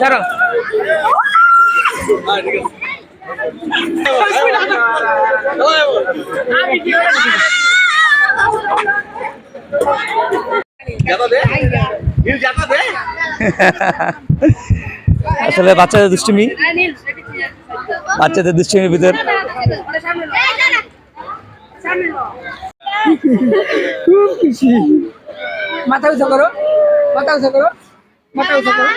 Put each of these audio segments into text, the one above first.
ছাড়ো আসলে বাচ্চাদের দুষ্টুমির ভিতর মাথা উঁচু করো, মাথা উঁচু করো, মাথা উঁচু করো।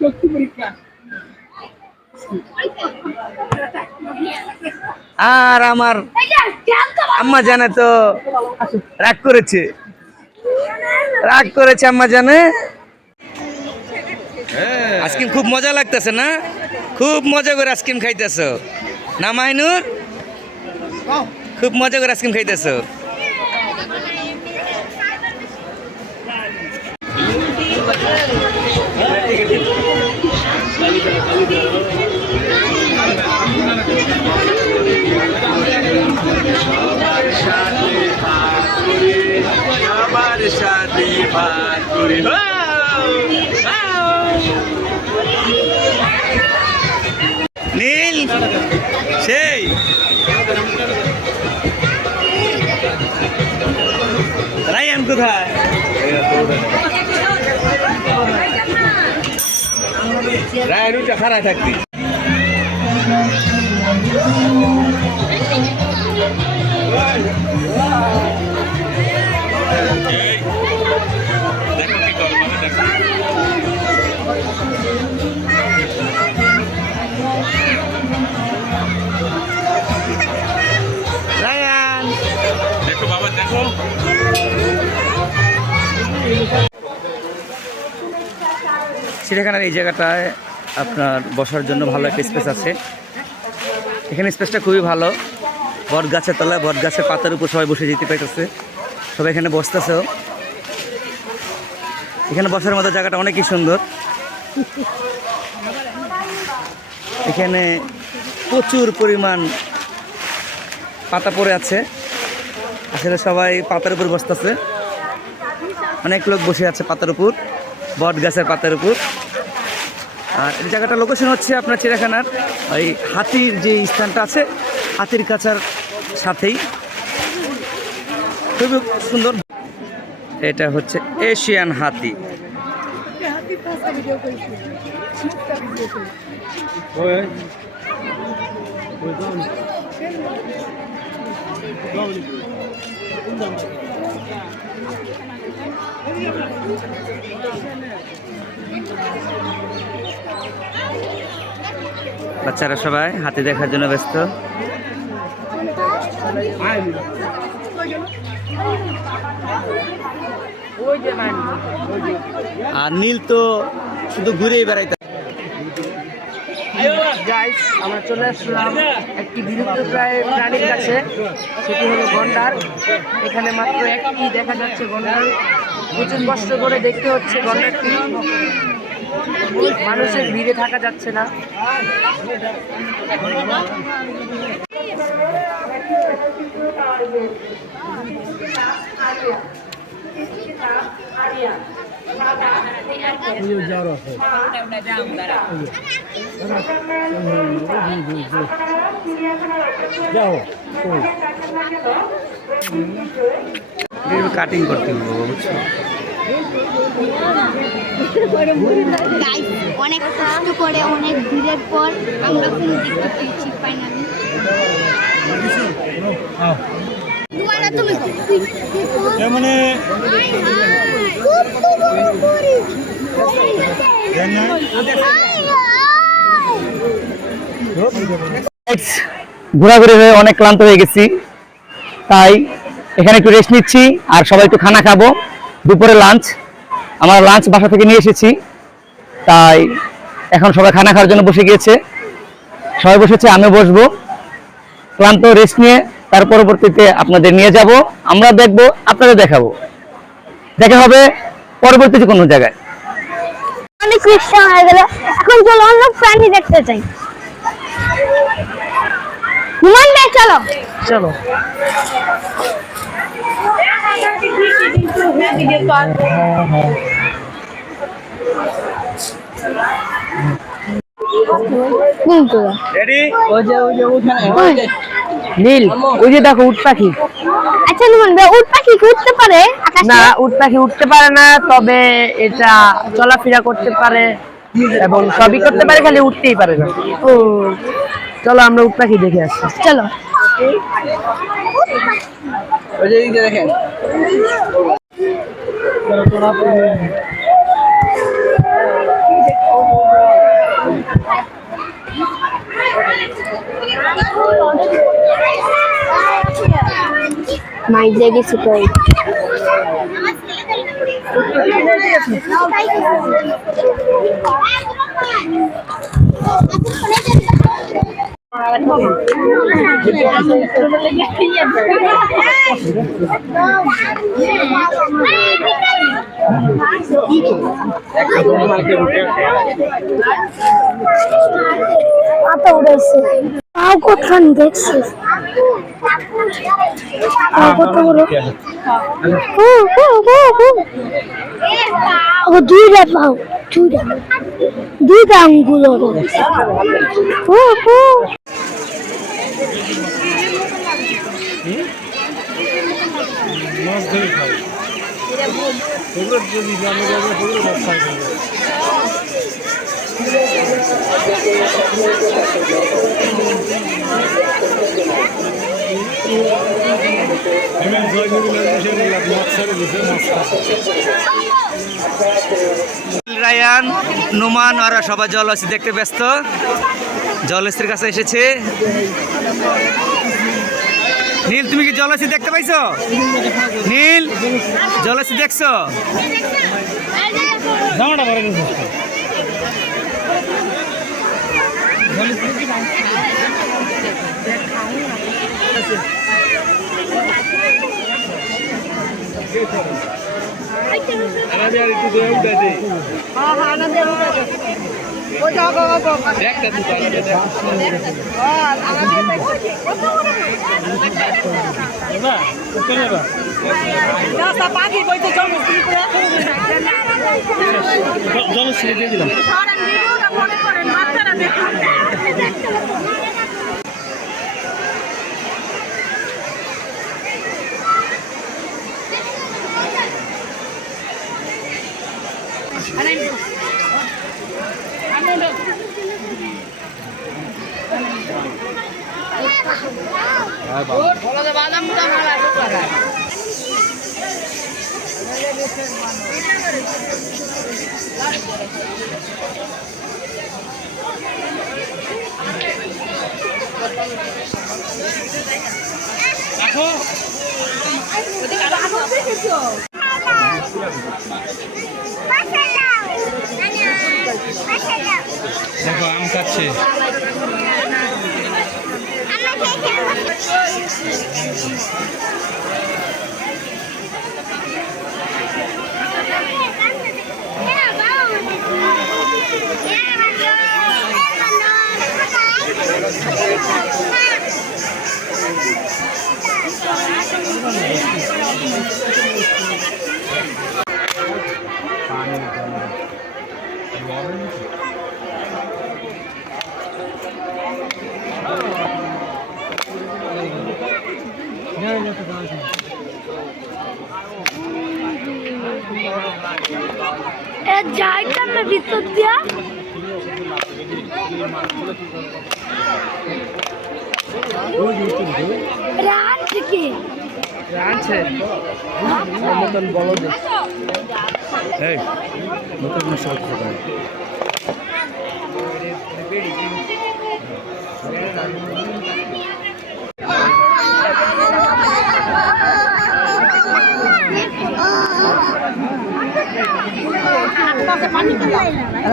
শক্তি পরীক্ষা। আর আমার আম্মা জানে তো রাগ করেছে আম্মা জানে। আইসক্রিম খুব মজা লাগতেছে না? খুব মজা করে আইসক্রিম খাইতেছো না মাইনুর? খুব মজা করে আইসক্রিম খাইতেছো। নীল সেই রায়ান কোথায়? রায়ান ওটা খারাপ থাকবি। চিড়িয়াখানার এই জায়গাটায় আপনার বসার জন্য ভালো একটা স্পেস আছে। এখানে স্পেসটা খুবই ভালো। বট গাছের তলায়, বট গাছের পাতার উপর সবাই বসে যেতে পাইতেছে, সবাই এখানে বসতেছেও। এখানে বসার মতো জায়গাটা অনেকই সুন্দর। এখানে প্রচুর পরিমাণ পাতা পড়ে আছে, আসলে সবাই পাতার উপর বসতেছে। অনেক লোক বসে আছে পাতার উপর, বট গাছের পাতার উপর। আর এই জায়গাটা লোকেশন হচ্ছে আপনার চিড়িয়াখানার ওই হাতির যে স্থানটা আছে, হাতির কাছার সাথেই, খুবই সুন্দর। এটা হচ্ছে এশিয়ান হাতি। বাচ্চারা সবাই হাতি দেখার জন্য ব্যস্ত। আর নীল তো শুধু ঘুরেই বেড়াইতে। আমরা চলে আসলাম একটি বিলুপ্তপ্রায় প্রাণীর কাছে, সেটি হলো গন্ডার। এখানে মাত্র একটি দেখা যাচ্ছে গন্ডার। প্রচুর কষ্ট করে দেখতে হচ্ছে গন্ডারটি, মানুষের ভিড়ে থাকা যাচ্ছে না। কাটিং করতে হবে, বুঝছো? অনেক কষ্ট করে অনেক ভিড়ের পর আমরা কোনো দেখতে পেয়েছি ফাইনালি। মানে ঘোরাঘুরি হয়ে অনেক ক্লান্ত হয়ে গেছি, তাই এখানে একটু রেস্ট নিচ্ছি। আর সবাই একটু খানা খাবো, দুপুরে লাঞ্চ। আমরা লাঞ্চ বাসা থেকে নিয়ে এসেছি, তাই এখন সবাই খানা খাওয়ার জন্য বসে গিয়েছে। সবাই বসেছে, আমিও বসবো। ক্লান্ত রেস্ট নিয়ে তার পরবর্তীতে আপনাদের নিয়ে যাব, আমরা দেখবো, আপনাদের দেখাবো। দেখা হবে পরবর্তীতে কোনো জায়গায়। অনেক কৃষ্ণ হয়ে গেল, এখন চলো অন্য প্রাণী দেখতে চাই। হুমান ভাই চলো। চলো। রেডি? নীল, ওই যে দেখো উট পাখি। আচ্ছা হুমান ভাই, উট পাখি কি উঠতে পারে আকাশে? না, উট পাখি উঠতে পারে না, তবে এটা চলাফেরা করতে পারে এবং সবই করতে পারে, খালি উঠতেই পারে না। ও চলো আমরা উট পাখি দেখে আসছি। চলো। ওই যে এইদিকে দেখেন। মাইজে গেছি কই? আতা উড়াইছে। তাও কোথায় দেখছিস? কত বড়? ও দুইটা পাও, দুইটা আঙ্গুল ওর। মাছ ধরে খাই ওগুলো যদি গ্রামে যাবে ওগুলো মাছ খাই রায়ান, নোমান ওরা সবাই জলহস্তি দেখতে ব্যস্ত। জলহস্তির কাছে এসেছে। নীল, তুমি কি জলহস্তি দেখতে পাইছো? নীল, জলহস্তি দেখছো? জামাটা পরে গেছে জল ছিঁড়ে দিয়ে দিলাম। দেখো আম খাচ্ছে। যাইটা না ভিতর দিয়া রাত থেকে আনছে মতন বলো যে এই নতুন নষ্ট করতে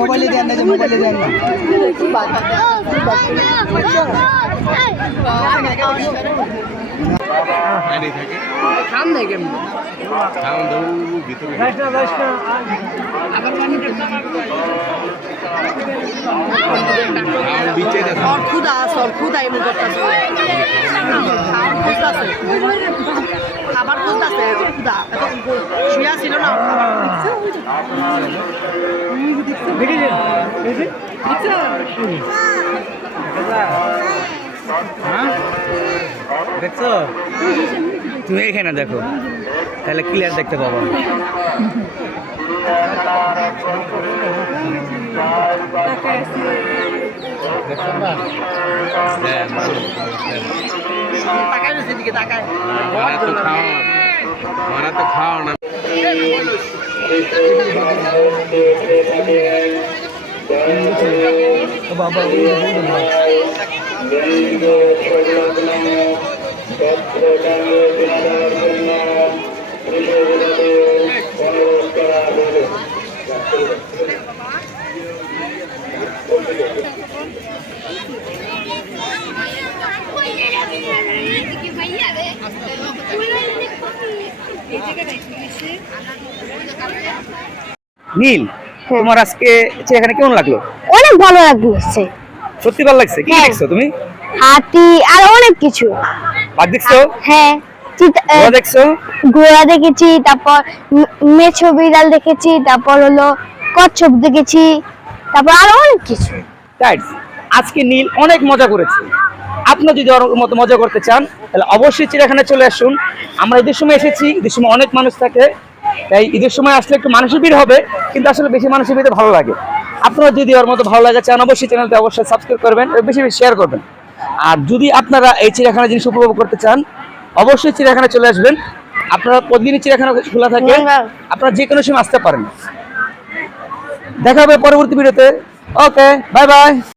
মোবাইলে দেন না, মোবাইলে দেন না। খান নাই কেমন ক্ষুদা এমন করতেছে খাবার খুঁজতেছে ক্ষুদা এত শুয়া ছিল না দেখছো তুমি এখানে দেখো তাহলে ক্লিয়ার দেখতে পাবো। বাবা নীল, তোমার আজকে এখানে কেমন লাগলো? অনেক ভালো লাগছে। সত্যি ভালো লাগছে। কি দেখছো তুমি? হাতি আর অনেক কিছু। বাঘ দেখছো? হ্যাঁ, ঘোড়া দেখছো? ঘোড়া দেখেছি, তারপর মেছো বিড়াল দেখেছি, তারপর হলো কচ্ছপ দেখেছি, তারপর আরো অনেক কিছু। গাইস, আজকে নীল অনেক মজা করেছে। আপনি যদি ওর মতো মজা করতে চান তাহলে অবশ্যই চিড়িয়াখানায় চলে আসুন। আমরা ঈদের সময় এসেছি, ঈদের সময় অনেক মানুষ থাকে, তাই ঈদের সময় আসলে একটু মানুষের ভিড় হবে, কিন্তু আসলে বেশি মানুষের ভিড়ে ভালো লাগে। আপনারা যদি ওর মতো ভালো লাগে চান অবশ্যই চ্যানেলটা অবশ্যই সাবস্ক্রাইব করবেন, বেশি বেশি শেয়ার করবেন। আর যদি আপনারা এই চিড়িয়াখানা জিনিস উপভোগ করতে চান অবশ্যই চিড়িয়াখানায় চলে আসবেন। আপনারা প্রতিদিনই চিড়িয়াখানা খোলা থাকে, আপনারা যে কোনো সময় আসতে পারেন। দেখা হবে পরবর্তী ভিডিওতে। ওকে, বাই বাই।